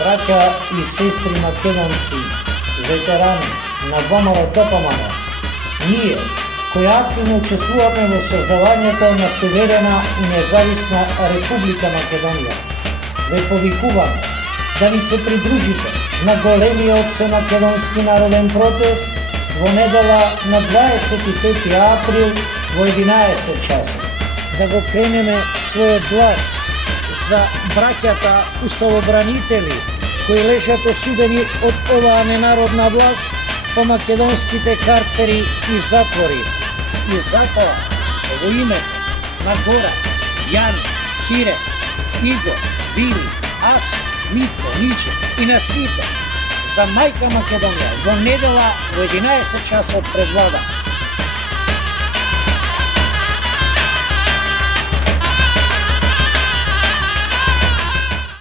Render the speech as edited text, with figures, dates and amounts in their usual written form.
Braća i sestri Makedonci, veterani на ВМРО ДПМН, ние, кои активно учествуваме во создавањето на суверена и независна Република Македонија, ве повикуваме да ни се придружите на големиот всемакедонски народен протест во недела на 25 април во 11 часот. Да го кренеме својот глас за браќата уставобранители кои лежат осудени од оваа ненародна власт по македонските карцери и затвори. И затоа, во името на Гора, Јани, Кире, Иго, Вили, Аци, Митко, Миće и на сите, за мајка Македонија, во недела во 11 часот пред влада,